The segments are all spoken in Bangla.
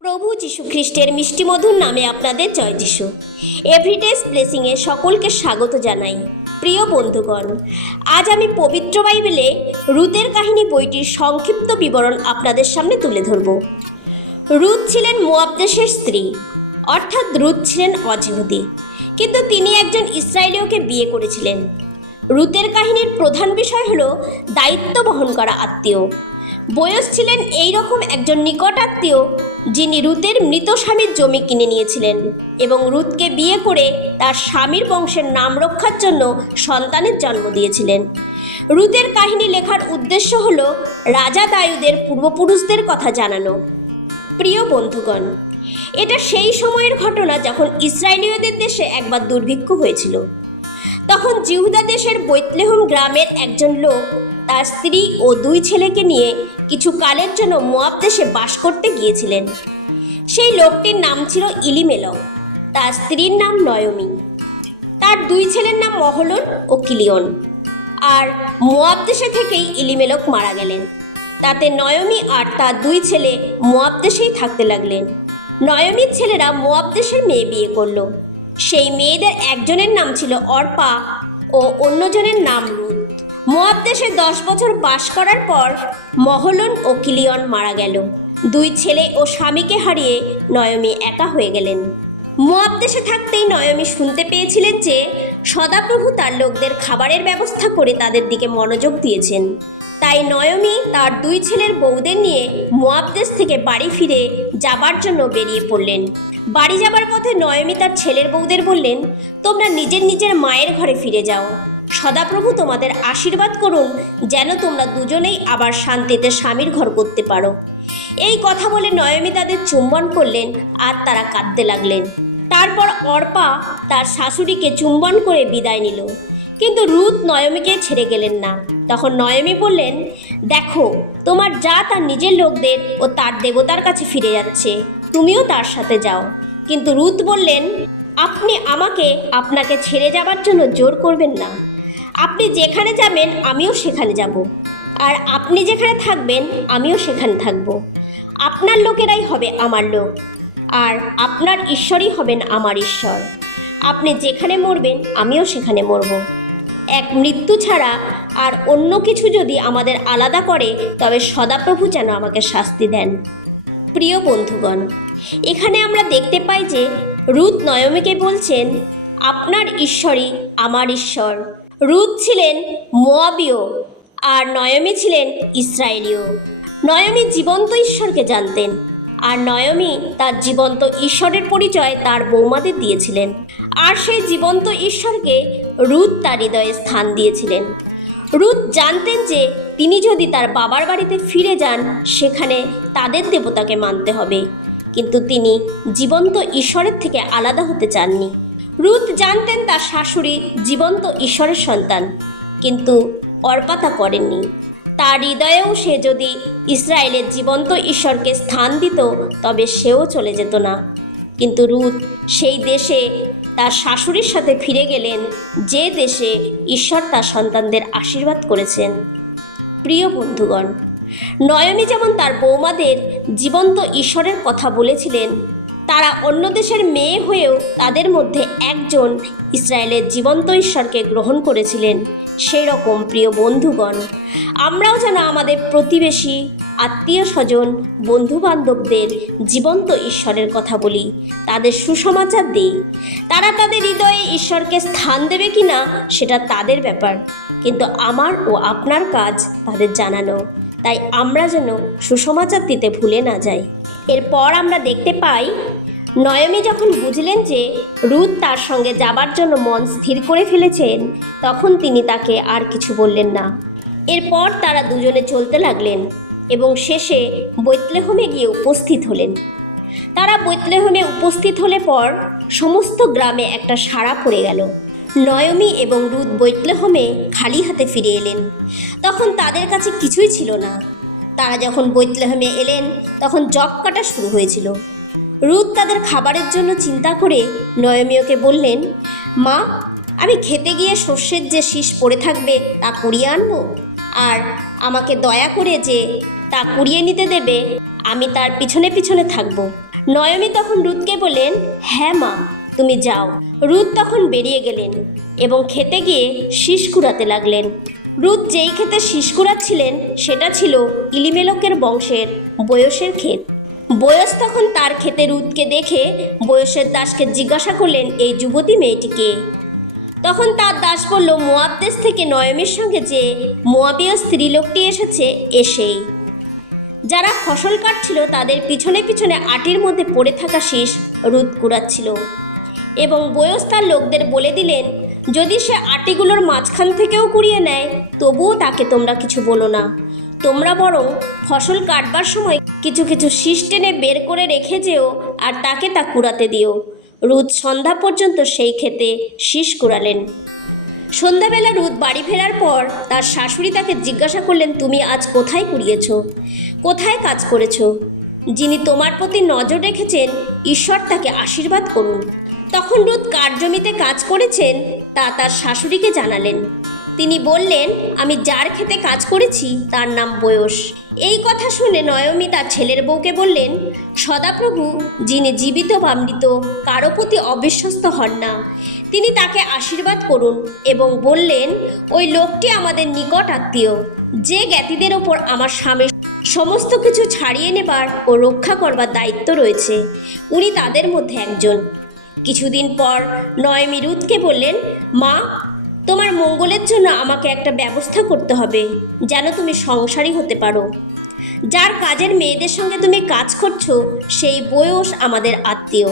প্রভু যীশু খ্রিস্টের মিষ্টিমধুর নামে আপনাদের জয় যিশু। এভরিডেস ব্লেসিংয়ে সকলকে স্বাগত জানাই। প্রিয় বন্ধুগণ, আজ আমি পবিত্র বাইবেলে রুতের কাহিনী বইটির সংক্ষিপ্ত বিবরণ আপনাদের সামনে তুলে ধরব। রুত ছিলেন মোয়াব দেশের স্ত্রী, অর্থাৎ রুত ছিলেন অজিহুদি কিন্তু তিনি একজন ইসরায়েলীয়কে বিয়ে করেছিলেন। রুতের কাহিনীর প্রধান বিষয় হলো দায়িত্ব বহন করা আত্মীয়। বয়স ছিলেন এই রকম একজন নিকট আত্মীয়, যিনি রুতের মৃত স্বামীর জমি কিনে নিয়েছিলেন এবং রুতকে বিয়ে করে তার স্বামীর বংশের নাম রক্ষার জন্য সন্তানের জন্ম দিয়েছিলেন। রুতের কাহিনী লেখার উদ্দেশ্য হল রাজা দায়ুদের পূর্বপুরুষদের কথা জানানো। প্রিয় বন্ধুগণ, এটা সেই সময়ের ঘটনা যখন ইসরায়েলীয়দের দেশে একবার দুর্ভিক্ষ হয়েছিল। তখন জিহুদা দেশের বৈতলেহম গ্রামের একজন লোক তার স্ত্রী ও দুই ছেলেকে নিয়ে কিছু কালের জন্য মোয়াব দেশে বাস করতে গিয়েছিলেন। সেই লোকটির নাম ছিল ইলিমেলক তার স্ত্রীর নাম নয়মি। তার দুই ছেলের নাম মহলন ও কিলিয়ন। আর মোয়াব দেশে থেকেই ইলিমেলক মারা গেলেন। তাতে নয়মি আর তার দুই ছেলে মোয়াব দেশেই থাকতে লাগলেন। নয়মির ছেলেরা মোয়াব দেশের মেয়ে বিয়ে করল। সেই মেয়েদের একজনের নাম ছিল অর্পা ও অন্যজনের নাম রুত মোয়াব দেশে বছর বাস করার পর মহলন ও কিলিয়ন মারা গেল। দুই ছেলে ও স্বামীকে হারিয়ে নয়মি একা হয়ে গেলেন। মোয়াব দেশে থাকতেই নয়মি শুনতে পেয়েছিলেন যে সদাপ্রভু তার লোকদের খাবারের ব্যবস্থা করে তাদের দিকে মনোযোগ দিয়েছেন। তাই নয়মি তার দুই ছেলের বউদের নিয়ে মোয়াব দেশ থেকে বাড়ি ফিরে যাবার জন্য বেরিয়ে পড়লেন। বাড়ি যাবার পথে নয়মি তার ছেলের বউদের বললেন, তোমরা নিজের নিজের মায়ের ঘরে ফিরে যাও। সদাপ্রভু তোমাদের আশীর্বাদ করুন, যেন তোমরা দুজনেই আবার শান্তিতে স্বামীর ঘর করতে পারো। এই কথা বলে নয়মি তাদের চুম্বন করলেন আর তারা কাঁদতে লাগলেন। তারপর অর্পা তার শাশুড়িকে চুম্বন করে বিদায় নিল। কিন্তু রুত নয়মীকে ছেড়ে গেলেন না। তখন নয়মি বললেন, দেখো, তোমার যা তার নিজের লোকদের ও তার দেবতার কাছে ফিরে যাচ্ছে, তুমিও তার সাথে যাও। কিন্তু রুত বললেন, আপনি আমাকে, আপনাকে ছেড়ে যাবার জন্য জোর করবেন না। আপনি যেখানে যাবেন, আমিও সেখানে যাব। আর আপনি যেখানে থাকবেন, আমিও সেখানে থাকব। আপনার লোকেরাই হবে আমার লোক, আর আপনার ঈশ্বরই হবেন আমার ঈশ্বর। আপনি যেখানে মরবেন, আমিও সেখানে মরব। এক মৃত্যু ছাড়া আর অন্য কিছু যদি আমাদের আলাদা করে, তবে সদাপ্রভু যেন আমাকে শাস্তি দেন। প্রিয় বন্ধুগণ, এখানে আমরা দেখতে পাই যে রুদ নয়মীকে বলছেন, আপনার ঈশ্বরই আমার ঈশ্বর। রুদ ছিলেন মোয়াবীয় আর নয়মী ছিলেন ইসরায়েলীয়। নয়মী জীবন্ত ঈশ্বরকে জানতেন। আর নয়মী তার জীবন্ত ঈশ্বরের পরিচয় তার বৌমাদের দিয়েছিলেন। আর সেই জীবন্ত ঈশ্বরকে রুদ তার হৃদয়ে স্থান দিয়েছিলেন। রুদ জানতেন যে তিনি যদি তার বাবার বাড়িতে ফিরে যান, সেখানে তাদের দেবতাকে মানতে হবে। কিন্তু তিনি জীবন্ত ঈশ্বরের থেকে আলাদা হতে চাননি। রুদ জানতেন তার শাশুড়ি জীবন্ত ঈশ্বরের সন্তান, কিন্তু অর্পা তা করেননি। তার হৃদয়েও সে যদি ইসরায়েলের জীবন্ত ঈশ্বরকে স্থান দিত, তবে সেও চলে যেত না। কিন্তু রুদ সেই দেশে তার শাশুড়ির সাথে ফিরে গেলেন, যে দেশে ঈশ্বর তার সন্তানদের আশীর্বাদ করেছেন। প্রিয় বন্ধুগণ নয়মি যেমন তার বৌমাদের জীবন্ত ঈশ্বরের কথা বলেছিলেন তারা অন্য দেশের মেয়ে হয়েও তাদের মধ্যে একজন ইসরায়েলের জীবন্ত ঈশ্বরকে গ্রহণ করেছিলেন সেই রকম প্রিয় বন্ধুগণ। আমরাও যেন আমাদের প্রতিবেশী, আত্মীয় স্বজন বন্ধু বান্ধবদের জীবন্ত ঈশ্বরের কথা বলি, তাদের সুসমাচার দিই। তারা তাদের হৃদয়ে ঈশ্বরকে স্থান দেবে কি না সেটা তাদের ব্যাপার, কিন্তু আমার ও আপনার কাজ তাদের জানানো। তাই আমরা যেন সুসমাচার দিতে ভুলে না যাই। এরপর আমরা দেখতে পাই নয়মি যখন বুঝলেন যে রুদ তার সঙ্গে যাবার জন্য মন স্থির করে ফেলেছেন, তখন তিনি তাকে আর কিছু বললেন না। এরপর তারা দুজনে চলতে লাগলেন এবং শেষে বৈতলেহমে গিয়ে উপস্থিত হলেন। তারা বৈতলেহমে উপস্থিত হলে পর সমস্ত গ্রামে একটা সাড়া পড়ে গেল। নয়মি এবং রুদ বৈতলেহমে খালি হাতে ফিরে এলেন। তখন তাদের কাছে কিছুই ছিল না। তারা যখন বৈতলেহমে এলেন, তখন জব কাটা শুরু হয়েছিল। রুদ তাদের খাবারের জন্য চিন্তা করে নয়মীয়কে বললেন, মা, আমি খেতে গিয়ে শস্যের যে শীষ পড়ে থাকবে তা কুড়িয়ে আনব। আর আমাকে দয়া করে যে তা কুড়িয়ে নিতে দেবে, আমি তার পিছনে পিছনে থাকব। নয়মি তখন রুদকে বললেন হ্যাঁ মা, তুমি যাও। রুদ তখন বেরিয়ে গেলেন এবং খেতে গিয়ে শীষ কুড়াতে লাগলেন। রুদ যেই ক্ষেতে শীষ কুড়াচ্ছিলেন, সেটা ছিল ইলিমেলকের বংশের বয়সের ক্ষেত। বয়স তখন তার ক্ষেতে রুদকে দেখে বয়সের দাসকে জিজ্ঞাসা করলেন, এই যুবতী মেয়েটিকে তখন তার দাস বলল, মোয়াব দেশ থেকে নয়মের সঙ্গে যে মোয়াবীয় স্ত্রীলোকটি এসেছে এসেই যারা ফসল কাটছিল, তাদের পিছনে পিছনে আটির মধ্যে পড়ে থাকা শীষ রুদ কুড়াচ্ছিল এবং বয়স তার লোকদের বলে দিলেন, যদি সে আটিগুলোর মাঝখান থেকেও কুড়িয়ে নেয়, তবুও তাকে তোমরা কিছু বলো না। তোমরা বরং ফসল কাটবার সময় কিছু কিছু শীষ টেনে বের করে রেখে যেও আর তাকে তা কুড়াতে দিও। রুদ সন্ধ্যা পর্যন্ত সেই খেতে শীষ কুড়ালেন। সন্ধ্যাবেলা রুদ বাড়ি ফেরার পর তার শাশুড়ি তাকে জিজ্ঞাসা করলেন, তুমি আজ কোথায় কুড়িয়েছ? কোথায় কাজ করেছ? যিনি তোমার প্রতি নজর রেখেছেন, ঈশ্বর তাকে আশীর্বাদ করুন। তখন রুদ কার জমিতে কাজ করেছেন, তা তার শাশুড়িকে জানালেন। তিনি বললেন, আমি যার খেতে কাজ করেছি, তার নাম বয়স। এই কথা শুনে নয়মি তার ছেলের বউকে বললেন, সদাপ্রভু, যিনি জীবিত বা মৃত, কারও প্রতি অবিশ্বস্ত হন না। তিনি তাকে আশীর্বাদ করুন এবং বললেন, ওই লোকটি আমাদের নিকট আত্মীয়, যে জ্ঞাতিদের ওপর আমার স্বামীর সমস্ত কিছু ছাড়িয়ে নেবার ও রক্ষা করবার দায়িত্ব রয়েছে, উনি তাদের মধ্যে একজন। কিছুদিন পর নয়মি রুদকে বললেন, মা তোমার মঙ্গলের জন্য আমাকে একটা ব্যবস্থা করতে হবে, যেন তুমি সংসারী হতে পারো। যার কাজের মেয়েদের সঙ্গে তুমি কাজ করছ, সেই বয়স আমাদের আত্মীয়।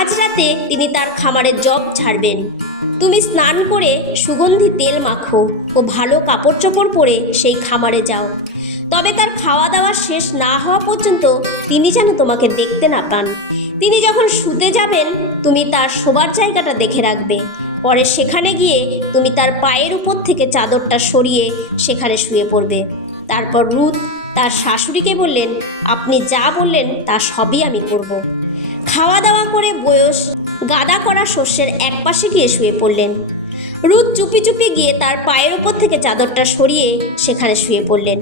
আজ রাতে তিনি তার খামারের জব ছাড়বেন তুমি স্নান করে সুগন্ধি তেল মাখো ও ভালো কাপড় চোপড় পরে সেই খামারে যাও। তবে তার খাওয়া দাওয়া শেষ না হওয়া পর্যন্ত তিনি যেন তোমাকে দেখতে না পান। তিনি যখন শুতে যাবেন, তুমি তার শোবার জায়গাটা দেখে রাখবে। পরে সেখানে গিয়ে তুমি তার পায়ের উপর থেকে চাদরটা সরিয়ে সেখানে শুয়ে পড়বে। তারপর রুদ তার শাশুড়িকে বললেন, আপনি যা বললেন তা সবই আমি করব। খাওয়া দাওয়া করে বয়স গাদা করা শস্যের এক পাশে গিয়ে শুয়ে পড়লেন। রুদ চুপি চুপি গিয়ে তার পায়ের উপর থেকে চাদরটা সরিয়ে সেখানে শুয়ে পড়লেন।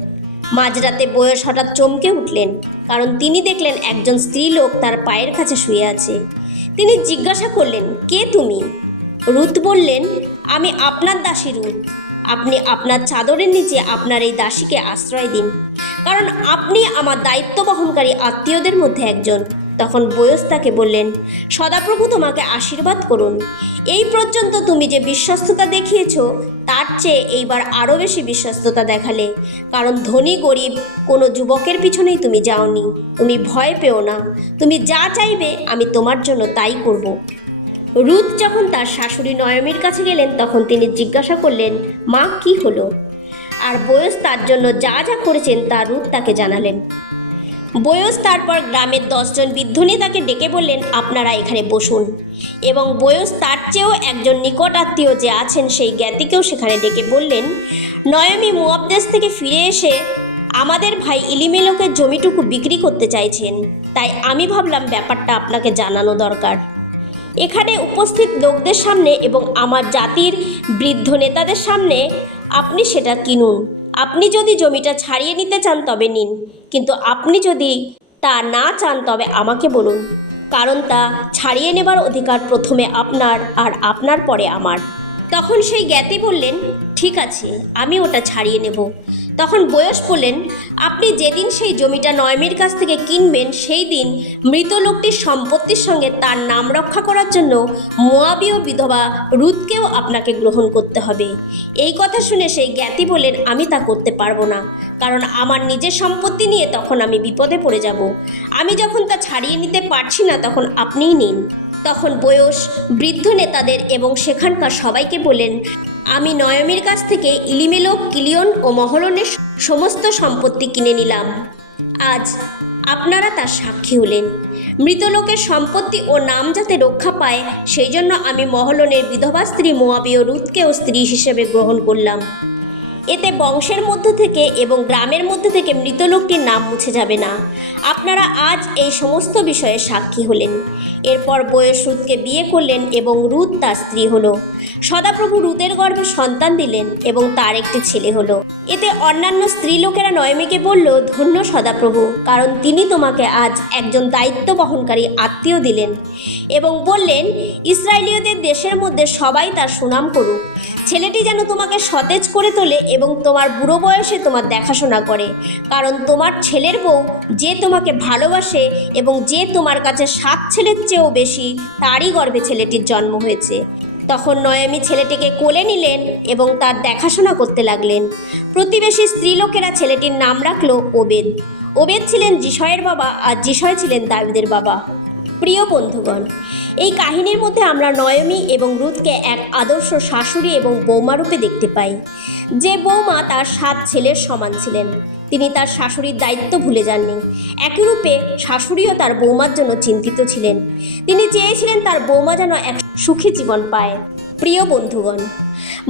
মাঝরাতে বয়স হঠাৎ চমকে উঠলেন, কারণ তিনি দেখলেন একজন স্ত্রীলোক তার পায়ের কাছে শুয়ে আছে। তিনি জিজ্ঞাসা করলেন, কে তুমি? রুত বললেন, আমি আপনার দাসী রুত। আপনি আপনার চাদরের নিচে আপনার এই দাসীকে আশ্রয় দিন। কারণ আপনি আমার দায়িত্ব বহনকারী আত্মীয়দের মধ্যে একজন। তখন বয়স তাকে বললেন, সদাপ্রভু তোমাকে আশীর্বাদ করুন। এই পর্যন্ত তুমি যে বিশ্বস্ততা দেখিয়েছ, তার চেয়ে এইবার আরও বেশি বিশ্বস্ততা দেখালে। কারণ ধনী, গরিব, কোনো যুবকের পিছনেই তুমি যাওনি। তুমি ভয় পেও না। তুমি যা চাইবে, আমি তোমার জন্য তাই করব। রুথ যখন তার শাশুড়ি নয়মের কাছে গেলেন, তখন তিনি জিজ্ঞাসা করলেন, মা, কি হলো? আর বয়স তার জন্য যা যা করেছেন, তা রুথ তাকে জানালেন। বয়স তারপর গ্রামের দশজন বৃদ্ধ নেতাকে ডেকে বললেন, আপনারা এখানে বসুন। এবং বয়স তার চেয়েও একজন নিকট আত্মীয় যে আছেন, সেই জ্ঞাতিকেও সেখানে ডেকে বললেন, নয়মি মুয়াব দেশ থেকে ফিরে এসে আমাদের ভাই ইলিমেলকের জমিটুকু বিক্রি করতে চাইছেন। তাই আমি ভাবলাম ব্যাপারটা আপনাকে জানানো দরকার। এখানে উপস্থিত লোকদের সামনে এবং আমার জাতির বৃদ্ধ নেতাদের সামনে আপনি সেটা কিনুন। আপনি যদি জমিটা ছাড়িয়ে নিতে চান তবে নিন, কিন্তু আপনি যদি তা না চান তবে আমাকে বলুন, কারণ তা ছাড়িয়ে নেবার অধিকার প্রথমে আপনার আর আপনার পরে আমার। তখন সেই জ্ঞাতি বললেন, ঠিক আছে, আমি ওটা ছাড়িয়ে নেব। তখন বয়স বললেন, আপনি যেদিন সেই জমিটা নয়মের কাছ থেকে কিনবেন, সেই দিন মৃত লোকটির সম্পত্তির সঙ্গে তার নাম রক্ষা করার জন্য মোয়াবীয় বিধবা রুদকেও আপনাকে গ্রহণ করতে হবে। এই কথা শুনে সেই জ্ঞাতি বললেন, আমি তা করতে পারব না, কারণ আমার নিজের সম্পত্তি নিয়ে তখন আমি বিপদে পড়ে যাব। আমি যখন তা ছাড়িয়ে নিতে পারছি না, তখন আপনিই নিন। তখন বয়স, বৃদ্ধ নেতাদের এবং সেখানকার সবাইকে বলেন আমি নয়মের কাছ থেকে ইলিমেলো, কিলিয়ন ও মহলনের সমস্ত সম্পত্তি কিনে নিলাম। আজ আপনারা তার সাক্ষী হলেন। মৃত লোকের সম্পত্তি ও নাম যাতে রক্ষা পায় সেই জন্য আমি মহলনের বিধবা স্ত্রী মোয়াবীয় রুথকেও স্ত্রী হিসেবে গ্রহণ করলাম। এতে বংশের মধ্য থেকে এবং গ্রামের মধ্যে থেকে মৃত লোকটির নাম মুছে যাবে না। আপনারা আজ এই সমস্ত বিষয়ে সাক্ষী হলেন। এরপর বয়স রুথকে বিয়ে করলেন এবং রুথ তার স্ত্রী হলো। সদাপ্রভু রুতের গর্ভে সন্তান দিলেন এবং তার একটি ছেলে হলো। এতে অন্যান্য স্ত্রী লোকেরা নয়মিকে বলল, ধন্য সদাপ্রভু, কারণ তিনি তোমাকে আজ একজন দায়িত্ব বহনকারী আত্মীয় দিলেন এবং বললেন, ইসরায়েলীয়দের দেশের মধ্যে সবাই তার সুনাম করুক। ছেলেটি যেন তোমাকে সতেজ করে তোলে এবং তোমার বুড়ো বয়সে তোমার দেখাশোনা করে, কারণ তোমার ছেলের বউ যে তোমাকে ভালোবাসে এবং যে তোমার কাছে সাত ছেলের চেয়েও বেশি, তারই গর্ভে ছেলেটির জন্ম হয়েছে। তখন নয়মি ছেলেটিকে কোলে নিলেন এবং তার দেখাশোনা করতে লাগলেন। প্রতিবেশী স্ত্রীলোকেরা ছেলেটির নাম রাখল ওবেদ। ওবেদ ছিলেন জিসয়ের বাবা আর জিসয় ছিলেন দাবিদের বাবা। প্রিয় বন্ধুগণ, এই কাহিনীর মধ্যে আমরা নয়মি এবং রুথকে এক আদর্শ শাশুড়ি এবং বৌমারূপে দেখতে পাই। যে বৌমা তার সাত ছেলের সমান ছিলেন। তিনি তার শাশুড়ির দায়িত্ব ভুলে যাননি। একই রূপে শাশুড়িও তার বৌমার জন্য চিন্তিত ছিলেন। তিনি চেয়েছিলেন তার বৌমা যেন এক সুখী জীবন পায়। প্রিয় বন্ধুগণ,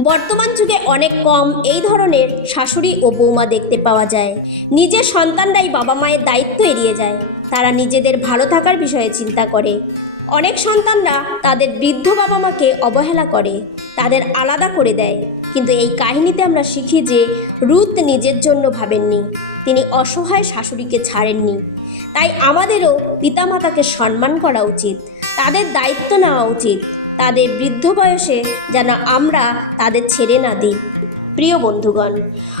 বর্তমান যুগে অনেক কম এই ধরনের শাশুড়ি ও বৌমা দেখতে পাওয়া যায়। নিজের সন্তানরাই বাবা মায়ের দায়িত্ব এড়িয়ে যায়। তারা নিজেদের ভালো থাকার বিষয়ে চিন্তা করে। অনেক সন্তানরা তাদের বৃদ্ধ বাবা মাকে অবহেলা করে, তাদের আলাদা করে দেয়। কিন্তু এই কাহিনীতে আমরা শিখি যে রুথ নিজের জন্য ভাবেননি, তিনি অসহায় শাশুড়িকে ছাড়েননি। তাই আমাদেরও পিতামাতাকে সম্মান করা উচিত, তাদের দায়িত্ব নেওয়া উচিত, তাদের বৃদ্ধ বয়সে যেন আমরা তাদের ছেড়ে না দিই। প্রিয় বন্ধুগণ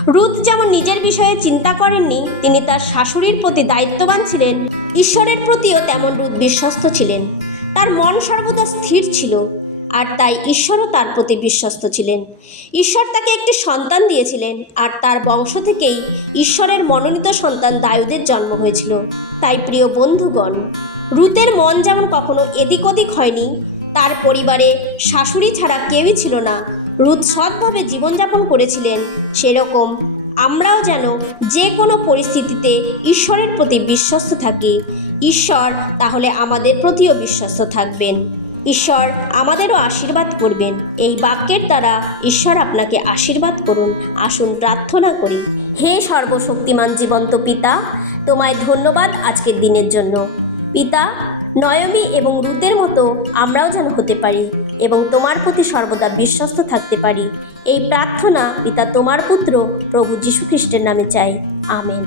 রুথ যেমন নিজের বিষয়ে চিন্তা করেননি, তিনি তার শাশুড়ির প্রতি দায়িত্ববান ছিলেন, ঈশ্বরের প্রতিও তেমন রুথ বিশ্বস্ত ছিলেন। তার মন সর্বদা স্থির ছিল। আর তাই ঈশ্বরও তার প্রতি বিশ্বস্ত ছিলেন। ঈশ্বর তাকে একটি সন্তান দিয়েছিলেন, আর তার বংশ থেকেই ঈশ্বরের মনোনীত সন্তান দায়ুদের জন্ম হয়েছিল। তাই প্রিয় বন্ধুগণ, রুতের মন যেমন কখনো এদিক ওদিক হয়নি, তার পরিবারে শাশুড়ি ছাড়া কেউই ছিল না। রুথ সৎভাবে জীবনযাপন করেছিলেন, সেরকম আমরাও যেন যে কোনো পরিস্থিতিতে ঈশ্বরের প্রতি বিশ্বস্ত থাকি। ঈশ্বর তাহলে আমাদের প্রতিও বিশ্বস্ত থাকবেন। ঈশ্বর আমাদেরও আশীর্বাদ করবেন। এই বাক্যের দ্বারা ঈশ্বর আপনাকে আশীর্বাদ করুন, আসুন প্রার্থনা করি। হে সর্বশক্তিমান জীবন্ত পিতা, তোমায় ধন্যবাদ আজকের দিনের জন্য। পিতা, নয়মি এবং রুতের মতো আমরাও যেন হতে পারি এবং তোমার প্রতি সর্বদা বিশ্বস্ত থাকতে পারি। এই প্রার্থনা পিতা তোমার পুত্র প্রভু যীশু খ্রিস্টের নামে চাই। আমেন।